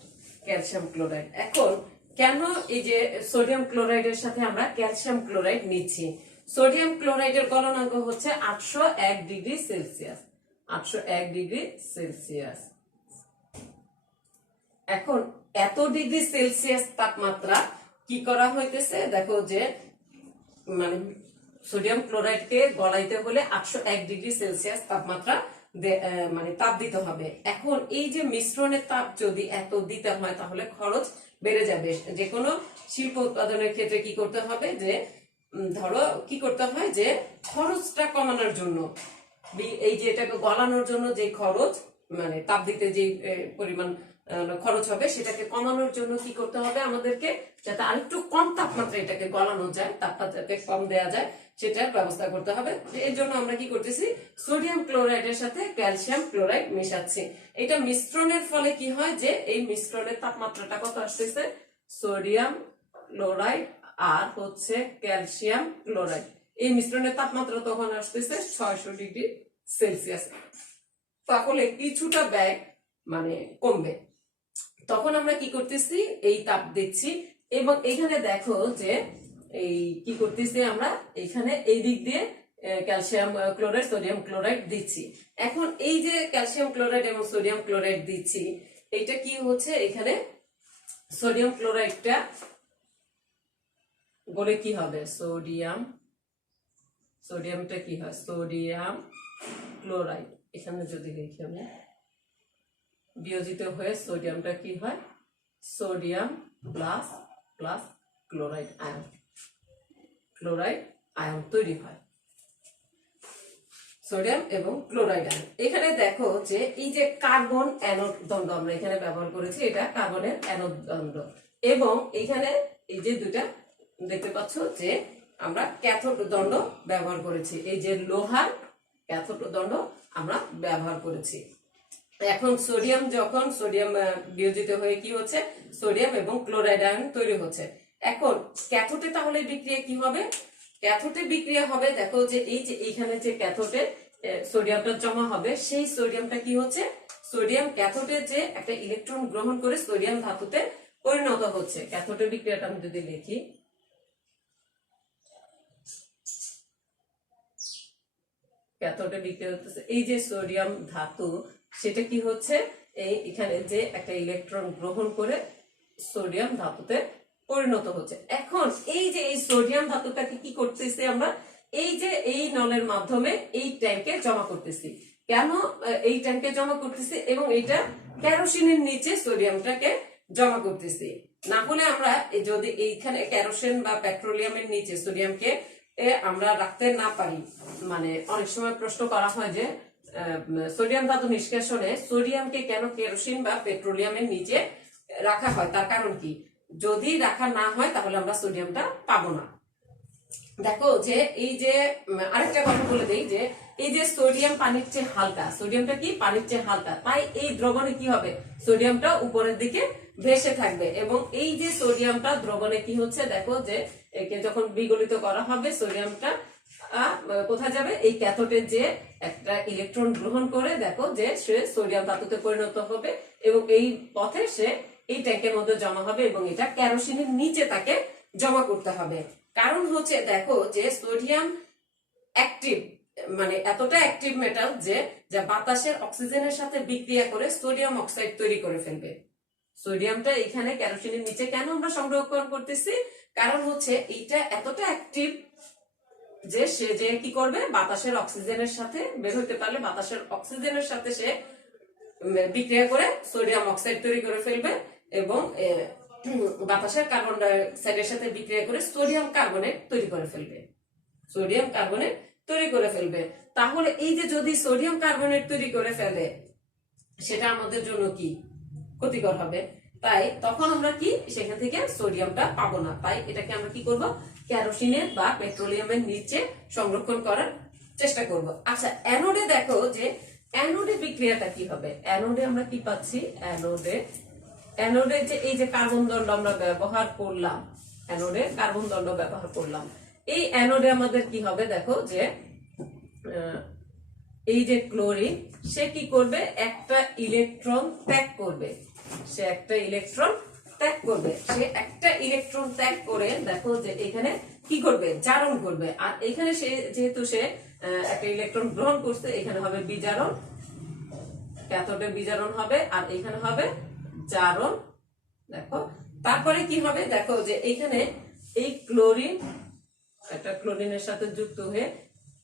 ক্যালসিয়াম ক্লোরাইড। এখন কেন এই যে সোডিয়াম ক্লোরাইডের সাথে আমরা ক্যালসিয়াম ক্লোরাইড নিচ্ছি? সোডিয়াম ক্লোরাইডের গলনাঙ্ক হচ্ছে 801 ডিগ্রি সেলসিয়াস, 801 ডিগ্রি সেলসিয়াস। এখন এত ডিগ্রি সেলসিয়াস তাপমাত্রা কি করা হইতেছে, দেখো যে মানে সোডিয়াম ক্লোরাইডকে গলাইতে হলে 801 ডিগ্রি সেলসিয়াস তাপমাত্রা মানে তাপ দিতে হবে। এখন এই যে মিশ্রণের তাপ যদি এত দিতে হয় তাহলে খরচ বেড়ে যাবে। যে কোনো শিল্প উৎপাদনের ক্ষেত্রে কি করতে হবে, যে ধরো কি করতে হয়, যে খরচটা কমানোর জন্য এই যে এটাকে গলানোর জন্য যে খরচ, মানে তাপ দিতে যে পরিমাণ খরচ হবে সেটাকে কমানোর জন্য কি করতে হবে আমাদেরকে, যাতে আরেকটু কম তাপমাত্রা এটাকে গলানো যায়, তাপমাত্রাকে কম দেওয়া যায়, সেটার ব্যবস্থা করতে হবে। এর জন্য আমরা কি করতেছি, সোডিয়াম ক্লোরাইডের সাথে ক্যালসিয়াম ক্লোরাইড মেশাচ্ছি। এটা মিশ্রণের ফলে কি হয়, যে এই মিশ্রণের তাপমাত্রাটা কত আসতেছে, সোডিয়াম ক্লোরাইড আর হচ্ছে ক্যালসিয়াম ক্লোরাইড, এই মিশ্রণের তাপমাত্রা তখন আসতেছে 600 ডিগ্রি সেলসিয়াস। তাহলে কিছুটা ব্যয় মানে কমবে। তখন আমরা কি করতেছি, এই তাপ দিচ্ছি এবং এখানে দেখো যে এই কি করতেছি, আমরা এখানে এই দিক দিয়ে ক্যালসিয়াম ক্লোরাইড সোডিয়াম ক্লোরাইড দিচ্ছি। এখন এই যে ক্যালসিয়াম ক্লোরাইড এবং সোডিয়াম ক্লোরাইড দিচ্ছি, এটা কি হচ্ছে, এখানে সোডিয়াম ক্লোরাইডটা বলে কি হবে, সোডিয়ামটা কি হয়, সোডিয়াম ক্লোরাইড। এখানে যদি লিখি আমি বিয়োজিত হয়ে সোডিয়ামটা কি হয়, sodium plus plus chloride ion তৈরি হয়, সোডিয়াম এবং ক্লোরাইড আয়ন। এখানে দেখো যে এই যে কার্বন অ্যানোড দণ্ড আমরা এখানে ব্যবহার করেছি, এটা কার্বনের অ্যানোড দণ্ড এবং এখানে এই যে দুটা দেখতে পাচ্ছ যে আমরা ক্যাথোড দণ্ড ব্যবহার করেছি, এই যে লোহার ক্যাথোড দণ্ড আমরা ব্যবহার করেছি। এখন যখন সোডিয়াম বিয়োজিত হয়ে কি হচ্ছে, সোডিয়াম এবং ক্লোরাইড আয়ন তৈরি হচ্ছে। এখন ক্যাথোডে তাহলে বিক্রিয়া কি হবে, ক্যাথোডে বিক্রিয়া হবে, দেখো যে এই যে এইখানে যে ক্যাথোডে সোডিয়ামটা জমা হবে, সেই সোডিয়ামটা কি হচ্ছে, সোডিয়াম ক্যাথোডে যে একটা ইলেকট্রন গ্রহণ করে সোডিয়াম ধাতুতে পরিণত হচ্ছে। ক্যাথোডের বিক্রিয়াটা আমি যদি লিখি, ক্যাথোডে বিক্রিয়া হচ্ছে এই যে সোডিয়াম ধাতু, সেটা কি হচ্ছে এখানে যে একটা ইলেকট্রন গ্রহণ করে সোডিয়াম ধাতুতে পরিণত হচ্ছে। এখন এই যে এই সোডিয়াম ধাতুটাকে কি করতেছি আমরা, এই যে এই নলের মাধ্যমে এই ট্যাঙ্কে জমা করতেছি। কেন এই ট্যাঙ্কে জমা করতেছি এবং এটা কেরোসিনের নিচে সোডিয়ামটাকে জমা করতেছি। না হলে আমরা যদি এইখানে কেরোসিন বা পেট্রোলিয়ামের নিচে সোডিয়ামকে আমরা রাখতে না পারি, মানে অনেক সময় প্রশ্ন করা হয় যে সোডিয়াম ধাতু নিষ্কাশনে সোডিয়ামকে কেন কেরোসিন বা পেট্রোলিয়ামের নিচে রাখা হয়, তার কারণ কি? যদি রাখা না হয় তাহলে আমরা সোডিয়ামটা পাবো না। দেখো যে এই যে আরেকটা কথা বলে দেই যে এই যে সোডিয়াম পানির চেয়ে হালকা, সোডিয়ামটা কি পানির চেয়ে হালকা, তাই এই দ্রবণে কি হবে, সোডিয়ামটা উপরের দিকে ভেসে থাকবে। এবং এই যে সোডিয়ামটা দ্রবণে কি হচ্ছে, দেখো যে একে যখন বিগলিত করা হবে সোডিয়ামটা কোথায় যাবে, এই ক্যাথোডে যে একটা ইলেকট্রন গ্রহণ করে দেখো যে সে সোডিয়াম ধাতুতে পরিণত হবে এবং এই পথে সে এই ট্যাঙ্কের মধ্যে জমা হবে এবং এটা কেরোসিনের নিচে তাকে জমা করতে হবে। কারণ হচ্ছে দেখো যে সোডিয়াম অ্যাক্টিভ, মানে এতটা অ্যাক্টিভ মেটাল যে যা বাতাসের অক্সিজেনের সাথে বিক্রিয়া করে সোডিয়াম অক্সাইড তৈরি করে ফেলবে। সোডিয়ামটা এখানে কেরোসিনের নিচে কেন আমরা সংরক্ষণ করতেছি, কারণ হচ্ছে এইটা এতটা অ্যাক্টিভ যে সে যে কি করবে, বাতাসের অক্সিজেনের সাথে বের হতে পারলে বাতাসের অক্সিজেনের সাথে সে বিক্রিয়া করে সোডিয়াম অক্সাইড তৈরি করে ফেলবে এবং বাতাসের কার্বন ডাই অক্সাইডের সাথে বিক্রিয়া করে সোডিয়াম কার্বনেট তৈরি করে ফেলবে, সোডিয়াম কার্বনেট তৈরি করে ফেলবে। তাহলে এই যে যদি সোডিয়াম কার্বনেট তৈরি করে ফেলে সেটা আমাদের জন্য কি ক্ষতিকর হবে, তাই তখন আমরা কি সেখান থেকে সোডিয়ামটা পাবো না। তাই এটাকে আমরা কি করব, কেরোসিনের বা পেট্রোলিয়ামের নিচে সংরক্ষণ করার চেষ্টা করব। আচ্ছা, অ্যানোডে দেখো যে অ্যানোডে বিক্রিয়াটা কি হবে। অ্যানোডে আমরা কি পাচ্ছি, অ্যানোডে যে এই যে কার্বন দণ্ড আমরা ব্যবহার করলাম, অ্যানোডে কার্বন দণ্ড ব্যবহার করলাম, এই অ্যানোডে আমাদের কি হবে, দেখো যে এই যে ক্লোরিন সে কি করবে, একটা ইলেকট্রন ত্যাগ করবে, সে একটা ইলেকট্রন ত্যাগ করবে, সে একটা ইলেকট্রন ত্যাগ করে দেখো যে এখানে কি করবে, জারণ করবে। আর এখানে সে যেহেতু সে একটা ইলেকট্রন গ্রহণ করছে, এখানে হবে বিজারণ, ক্যাথোডে বিজারণ হবে আর এখানে হবে জারণ। দেখো তারপরে কি হবে, দেখো যে এখানে এই ক্লোরিন একটা ক্লোরিনের সাথে যুক্ত হয়ে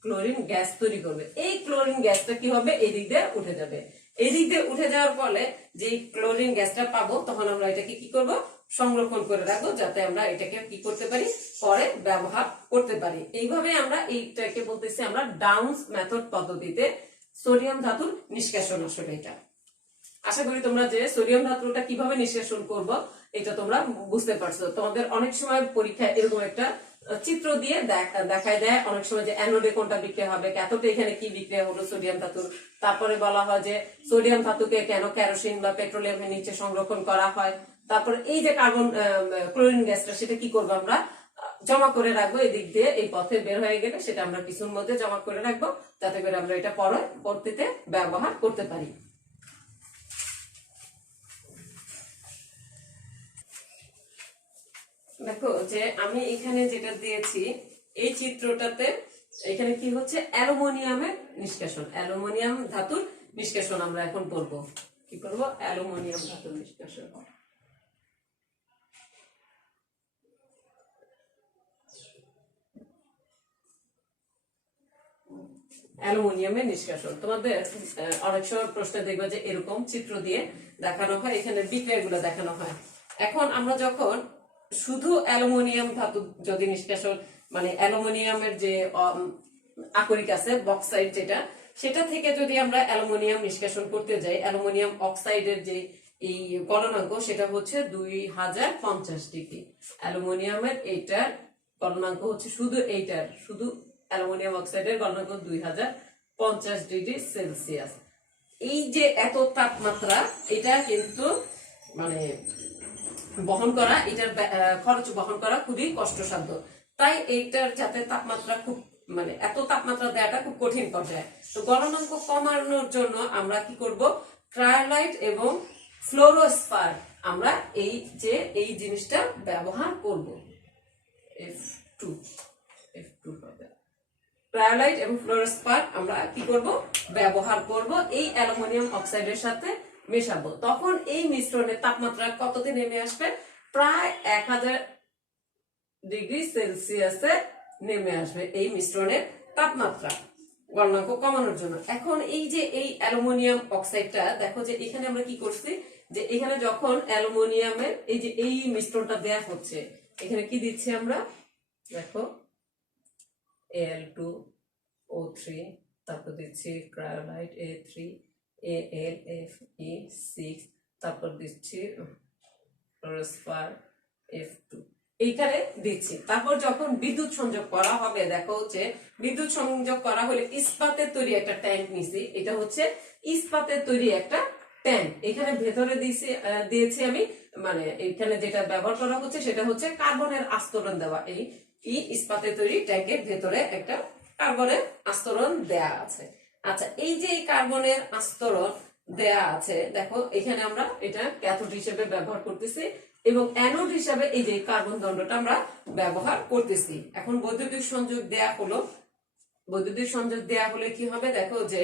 ক্লোরিন গ্যাস তৈরি করবে। এই ক্লোরিন গ্যাসটা কি হবে, এই দিক দিয়ে উঠে যাবে। এই দিক দিয়ে উঠে যাওয়ার ফলে যে ক্লোরিন গ্যাসটা পাবো তখন আমরা এটাকে কি করব, সংরক্ষণ করে রাখবো, যাতে আমরা এটাকে কি করতে পারি, পরে ব্যবহার করতে পারি। এইভাবে আমরা এইটাকে বলতেছি আমরা ডাউন্স মেথড পদ্ধতিতে সোডিয়াম ধাতুর নিষ্কাশন। আসলে এটা আশা করি তোমরা যে সোডিয়াম ধাতুটা কিভাবে নিষ্কাশন করব এটা তোমরা বুঝতে পারছো। তোমাদের অনেক সময় পরীক্ষায় এরকম একটা চিত্র দিয়ে দেখায় দেয় অনেক সময় যে অ্যানোডে কোনটা বিক্রিয়া হবে, ক্যাথোডে এখানে কি বিক্রিয়া হলো সোডিয়াম ধাতুর। তারপরে বলা হয় যে সোডিয়াম ধাতুকে কেন কেরোসিন বা পেট্রোলিয়ামের নিচে সংরক্ষণ করা হয়। তারপর এই যে কার্বন ক্লোরিন গ্যাসটা সেটা কি করবো, আমরা জমা করে রাখবো এদিক দিয়ে, এই পথে বের হয়ে গেলে সেটা আমরা কিছুর মধ্যে জমা করে রাখবো, যাতে করে আমরা এটা পরবর্তীতে ব্যবহার করতে পারি। দেখো যে আমি এখানে যেটা দিয়েছি এই চিত্রটাতে, এখানে কি হচ্ছে, অ্যালুমিনিয়ামের নিষ্কাশন, অ্যালুমিনিয়াম ধাতুর নিষ্কাশন আমরা এখন বলবো। কি করবো, অ্যালুমিনিয়াম ধাতুর নিষ্কাশন। অ্যালুমিনিয়ামের নিষ্কাশন তোমাদের অনেক সময় প্রশ্ন দেখবে যে এরকম চিত্র দিয়ে দেখানো হয়, এখানে বিক্রিয়াগুলো দেখানো হয়। এখন আমরা যখন শুধু অ্যালুমিনিয়াম ধাতু যদি নিষ্কাশন, মানে অ্যালুমিনিয়ামের যে আকরিক আছে বক্সাইড যেটা, সেটা থেকে যদি আমরা অ্যালুমিনিয়াম নিষ্কাশন করতে যাই, অ্যালুমিনিয়াম অক্সাইডের যে এই গলনাঙ্ক সেটা হচ্ছে 2050 ডিগ্রি। অ্যালুমিনিয়ামের এইটার গলনাঙ্ক হচ্ছে শুধু অ্যালুমিনিয়াম অক্সাইডের গলনাঙ্ক 2050 ডিগ্রি সেলসিয়াস। এই যে এত তাপমাত্রা, এটা কিন্তু মানে বহন করা, এটার খরচ বহন করা খুবই কষ্টসাধ্য। তাই এইটার যাতে তাপমাত্রা খুব মানে এত তাপমাত্রা দেওয়াটা খুব কঠিন পর্যায়ে, তো গলনাঙ্ক কমানোর জন্য আমরা কি করব, ক্রায়োলাইট এবং ফ্লোরোস্পার আমরা এই জিনিসটা ব্যবহার করব। F2 F2 হবে। ক্রায়োলাইট এবং ফ্লোরোস্পার আমরা কি করব, ব্যবহার করব এই অ্যালুমিনিয়াম অক্সাইডের সাথে মেশাবো। তখন এই মিশ্রণের তাপমাত্রা কততে নেমে আসবে? প্রায় 1000 ডিগ্রি সেলসিয়াসে নেমে আসবে এই মিশ্রণের তাপমাত্রা গলনাঙ্ক কমানোর জন্য। এখন এই যে এই অ্যালুমিনিয়াম অক্সাইডটা দেখো যে এখানে আমরা কি করছি, যে এখানে যখন অ্যালুমিনিয়ামের এই যে এই মিশ্রণটা দেয়া হচ্ছে, এখানে কি দিচ্ছি আমরা, দেখো Al2O3, তারপর দিচ্ছি ক্রায়োলাইট A3 AlFe6, তারপর দিচ্ছি ফ্লোরোস্পার F2 এইখানে দিচ্ছি। তারপর যখন বিদ্যুৎ সংযোগ করা হবে, দেখো হচ্ছে বিদ্যুৎ সংযোগ করা হলে ইস্পাতের তৈরি একটা ট্যাঙ্ক নিছি, এটা হচ্ছে ইস্পাতের তৈরি একটা ট্যাঙ্ক। এখানে ভেতরে দিয়েছি আমি, মানে এখানে যেটা ব্যবহার করা হচ্ছে সেটা হচ্ছে কার্বনের আস্তরণ দেওয়া। এই ইস্পাতের তৈরি ট্যাঙ্কের ভেতরে একটা কার্বনের আস্তরণ দেয়া আছে। আচ্ছা, এই যে এই কার্বনের আস্তরণ দেয়া আছে, দেখো এখানে আমরা এটা ক্যাথোড হিসেবে ব্যবহার করতেছি এবং অ্যানোড হিসাবে এই যে কার্বন দণ্ডটা আমরা ব্যবহার করতেছি। এখন বৈদ্যুতিক সংযোগ দেয়া হলো, বৈদ্যুতিক সংযোগ দেয়া হলে কি হবে, দেখো যে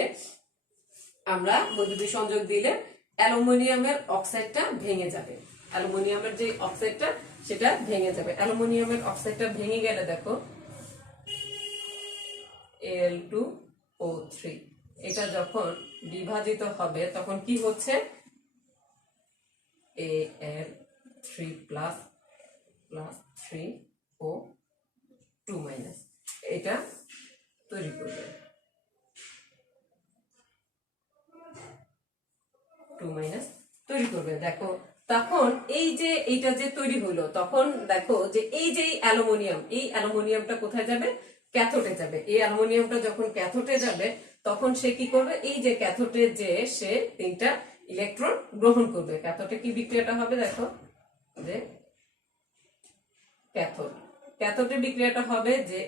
আমরা বৈদ্যুতিক সংযোগ দিলে অ্যালুমিনিয়ামের অক্সাইডটা ভেঙে যাবে। অ্যালুমিনিয়ামের যে অক্সাইডটা সেটা ভেঙে যাবে। অ্যালুমিনিয়ামের অক্সাইডটা ভেঙে গেলে দেখো Al2O3 এটা যখন বিভাজিত হবে তখন কি হচ্ছে, Al3++3O2- এটা তৈরি করবে, 2- তৈরি করবে। দেখো তখন এই যে এইটা যে তৈরি হলো, তখন দেখো যে এই যে এই অ্যালুমিনিয়ামটা কোথায় যাবে, ক্যাথোডে যাবে। এই অ্যালুমিনিয়ামটা যখন ক্যাথোডে যাবে তখন সে কি করবে, এই যে ক্যাথোডে যে সে 3টা ইলেকট্রন গ্রহণ করবে। ক্যাথোডে কি বিক্রিয়াটা হবে, দেখো যে ক্যাথোডে বিক্রিয়াটা হবে যে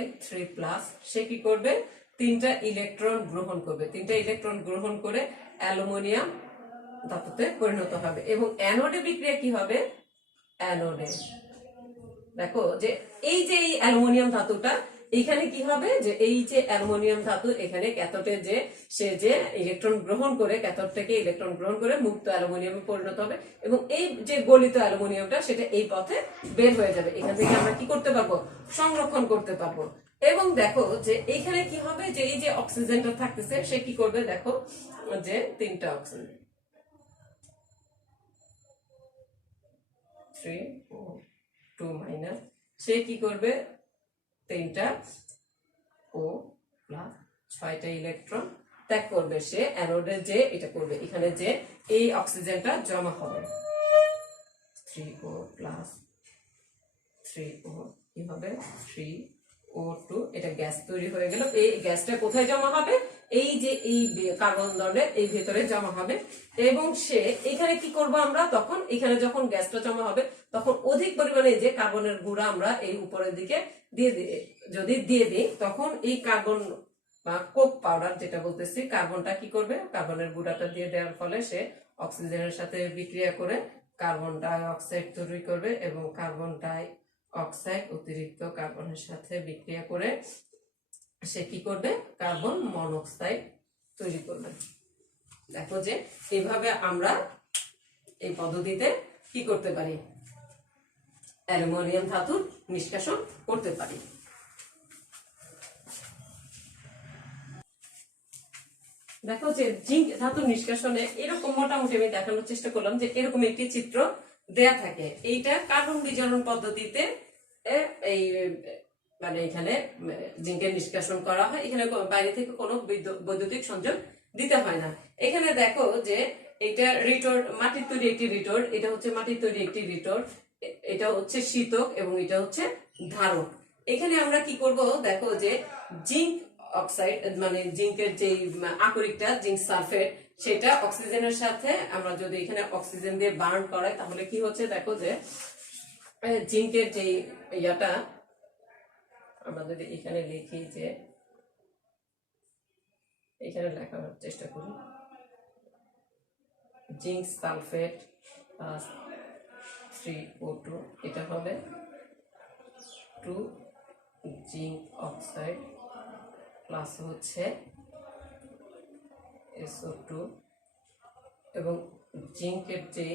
Al3+, সে কি করবে, 3টা ইলেকট্রন গ্রহণ করবে। 3টা ইলেকট্রন গ্রহণ করে অ্যালুমিনিয়াম ধাতুতে পরিণত হবে। এবং অ্যানোডে বিক্রিয়া কি হবে, অ্যানোডে দেখো যে এই যে এই অ্যালুমিনিয়াম ধাতুটা এখানে কি হবে, যে এই যে অ্যালুমিনিয়াম ধাতু এখানে ক্যাথোডে যে সে যে ইলেকট্রন গ্রহণ করে, ক্যাথোড থেকে ইলেকট্রন গ্রহণ করে মুক্ত অ্যালুমিনিয়ামে পরিণত হবে এবং এই যে গলিত অ্যালুমিনিয়ামটা সেটা এই পথে বের হয়ে যাবে। এখান থেকে আমরা কি করতে পারবো, সংরক্ষণ করতে পারবো। এবং দেখো যে এইখানে কি হবে, যে এই যে অক্সিজেনটা থাকতেছে সে কি করবে, দেখো যে 3টা অক্সিজেন 3O2- সে কি করবে, 3টা O+, 6টা ইলেকট্রন ত্যাগ করবে। সে অ্যানোডে যে এটা করবে, এখানে যে এই অক্সিজেনটা জমা হবে 3O+, 3O কি হবে 3O2, এটা গ্যাস তৈরি হয়ে গেল। এই গ্যাসটা কোথায় জমা হবে, এই যে এই কার্বন দণ্ডের এই ভেতরে জমা হবে। এবং সে এখানে কি করব আমরা, তখন এখানে যখন গ্যাসটা জমা হবে তখন অধিক পরিমাণে যে কার্বনের গুঁড়া আমরা এই উপরের দিকে যদি দিয়ে দিই, তখন এই কার্বন বা কোক পাউডার যেটা বলতেছি, কার্বনটা কি করবে, কার্বনের গুঁড়াটা দিয়ে দেওয়ার ফলে সে অক্সিজেনের সাথে বিক্রিয়া করে কার্বন ডাই অক্সাইড তৈরি করবে এবং কার্বন ডাই অক্সাইড অতিরিক্ত কার্বনের সাথে বিক্রিয়া করে সে কি করবে, কার্বন মনোক্সাইড তৈরি করবে। দেখো যে এইভাবে আমরা এই পদ্ধতিতে কি করতে পারি, অ্যালুমিনিয়াম ধাতুর নিষ্কাশন করতে পারি। দেখো যে জিঙ্ক ধাতু নিষ্কাশনে এরকম মোটামুটি আমি দেখানোর চেষ্টা করলাম যে এরকম একটি চিত্র দেয়া থাকে। এইটা কার্বন বিজারণ পদ্ধতিতে এই মানে এখানে জিঙ্কের নিষ্কাশন করা হয়। এখানে বাইরে থেকে কোনো বৈদ্যুতিক সংযোগ দিতে হয় না। এখানে দেখো যে এটা রিটোর, মাটির তৈরি একটি রিটোর, এটা হচ্ছে মাটির তৈরি একটি রিটোর, এটা হচ্ছে শীতক এবং এটা হচ্ছে ধারক। এখানে আমরা কি করব, দেখো যে জিঙ্ক অক্সাইড মানে জিঙ্কের যে আকরিকটা জিঙ্ক সালফেট, সেটা অক্সিজেনের সাথে আমরা যদি এখানে অক্সিজেন দিয়ে বার্ন করাই তাহলে কি হচ্ছে, দেখো যে জিঙ্কের যে ইয়াটা আমরা যদি এখানে লিখি যে এখানে লেখার চেষ্টা করি, জিঙ্ক সালফেট প্লাস 3O2, এটা হবে 2 জিঙ্ক অক্সাইড প্লাস হচ্ছে SO2, এবং জিঙ্কের যে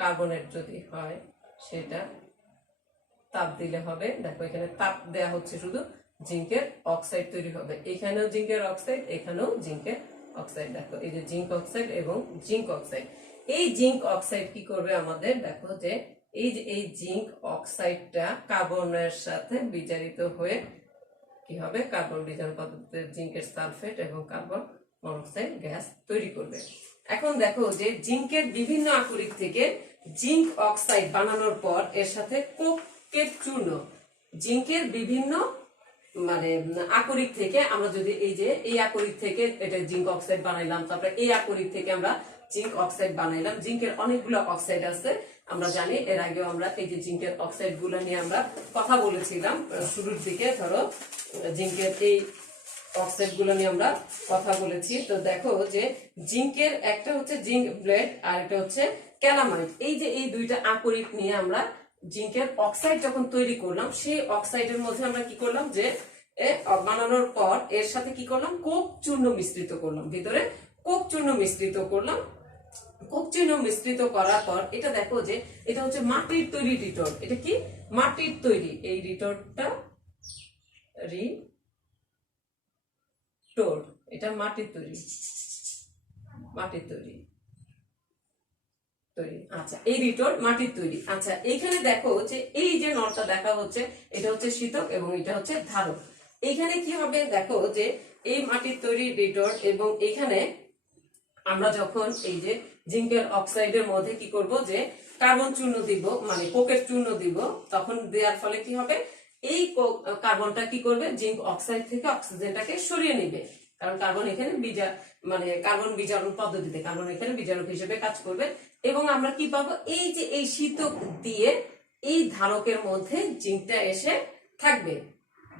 কার্বনেট যদি হয় সেটা তাপ দিলে হবে। দেখো এখানে তাপ দেয়া হচ্ছে, শুধু জিঙ্কের অক্সাইড তৈরি হবে। এখানেও জিঙ্কের অক্সাইড, এখানেও জিঙ্কের অক্সাইড। দেখো এই যে জিঙ্ক অক্সাইড এবং জিঙ্ক অক্সাইড। এই জিঙ্ক অক্সাইড কি করবে আমাদের, দেখো যে এই জিঙ্ক অক্সাইডটা কার্বনের সাথে বিজারিত হয়ে কি হবে, কার্বন বিজারণ পদ্ধতিতে জিঙ্কের সালফেট এবং কার্বন মনোক্সাইড গ্যাস তৈরি করবে। এখন দেখো যে জিঙ্কের বিভিন্ন আকরিক থেকে জিঙ্ক অক্সাইড বানানোর পর এর সাথে কোকের চূর্ণ, জিঙ্কের বিভিন্ন মানে আকরিক থেকে আমরা যদি এই আকরিক থেকে এটা জিঙ্ক অক্সাইড বানাইলাম, তারপরে এই আকরিক থেকে আমরা জিঙ্ক অক্সাইড বানাইলাম। জিঙ্কের অনেকগুলো অক্সাইড আছে আমরা জানি, এর আগেও আমরা এই যে জিঙ্কের অক্সাইড গুলো নিয়ে আমরা কথা বলেছিলাম শুরুর দিকে। ধরো জিঙ্কের এই অক্সাইড গুলো নিয়ে আমরা কথা বলেছি। তো দেখো যে জিঙ্কের একটা হচ্ছে জিঙ্ক ব্লেড আর এটা হচ্ছে ক্যালামাইট। এই যে এই দুইটা আকরিক নিয়ে আমরা জিঙ্কের অক্সাইড যখন তৈরি করলাম, সেই অক্সাইডের মধ্যে আমরা কি করলাম যে বানানোর পর এর সাথে কি করলাম, কোক চূর্ণ মিশ্রিত করলাম, ভিতরে কোক চূর্ণ মিশ্রিত করলাম। কোক চূর্ণ মিশ্রিত করার পর এটা দেখো যে এটা হচ্ছে মাটির তৈরি রিটর্ট। এটা কি মাটির তৈরি, এই রিটর্টটা এটা মাটির তৈরি, মাটির তৈরি। আচ্ছা, এই রিটর্ট মাটির তৈরি। আচ্ছা, এইখানে দেখো যে এই যে নলটা দেখা হচ্ছে এটা হচ্ছে শীতক এবং এটা হচ্ছে ধারক। এইখানে কি হবে, দেখো যে এই মাটির তৈরি রিটর্ট এবং এইখানে আমরা যখন এই যে জিঙ্কের অক্সাইডের মধ্যে কি করব যে কার্বন চূর্ণ দিব, মানে কোকের চূর্ণ দিব, তখন দেওয়ার ফলে কি হবে, এই কার্বনটা কি করবে, জিঙ্ক অক্সাইড থেকে অক্সিজেনটাকে সরিয়ে নেবে। কারণ কার্বন এখানে মানে কার্বন বিজারণ পদ্ধতিতে কার্বন এখানে বিজারক হিসেবে কাজ করবে। এবং আমরা কি পাবো, এই যে এই শীতক দিয়ে এই ধারকের মধ্যে জিঙ্কটা এসে থাকবে।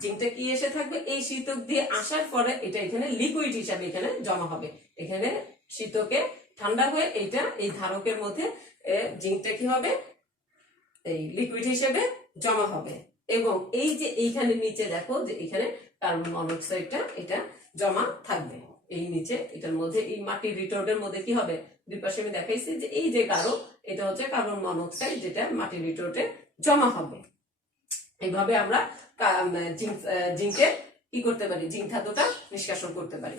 জিঙ্কটা কি এসে থাকবে, এই শীতক দিয়ে আসার পরে এটা এখানে লিকুইড হিসাবে এখানে জমা হবে। এখানে শীতকে ঠান্ডা হয়ে এটা এই ধারকের মধ্যে জিঙ্কটা কি হবে, এই লিকুইড হিসেবে জমা হবে। এবং এই যে এইখানে নিচে দেখো যে এখানে কার্বন মনোক্সাইডটা এটা জমা থাকবে এই নিচে, এটার মধ্যে এই মাটির রিটর্টের মধ্যে কি হবে, দুই পাশে আমি দেখাইছি যে এই যে গাঢ় এটা হচ্ছে কার্বন মনোক্সাইড, যেটা মাটির রিটর্টে জমা হবে। এইভাবে আমরা জিঙ্কের কি করতে পারি, জিঙ্ক ধাতুটা নিষ্কাশন করতে পারি।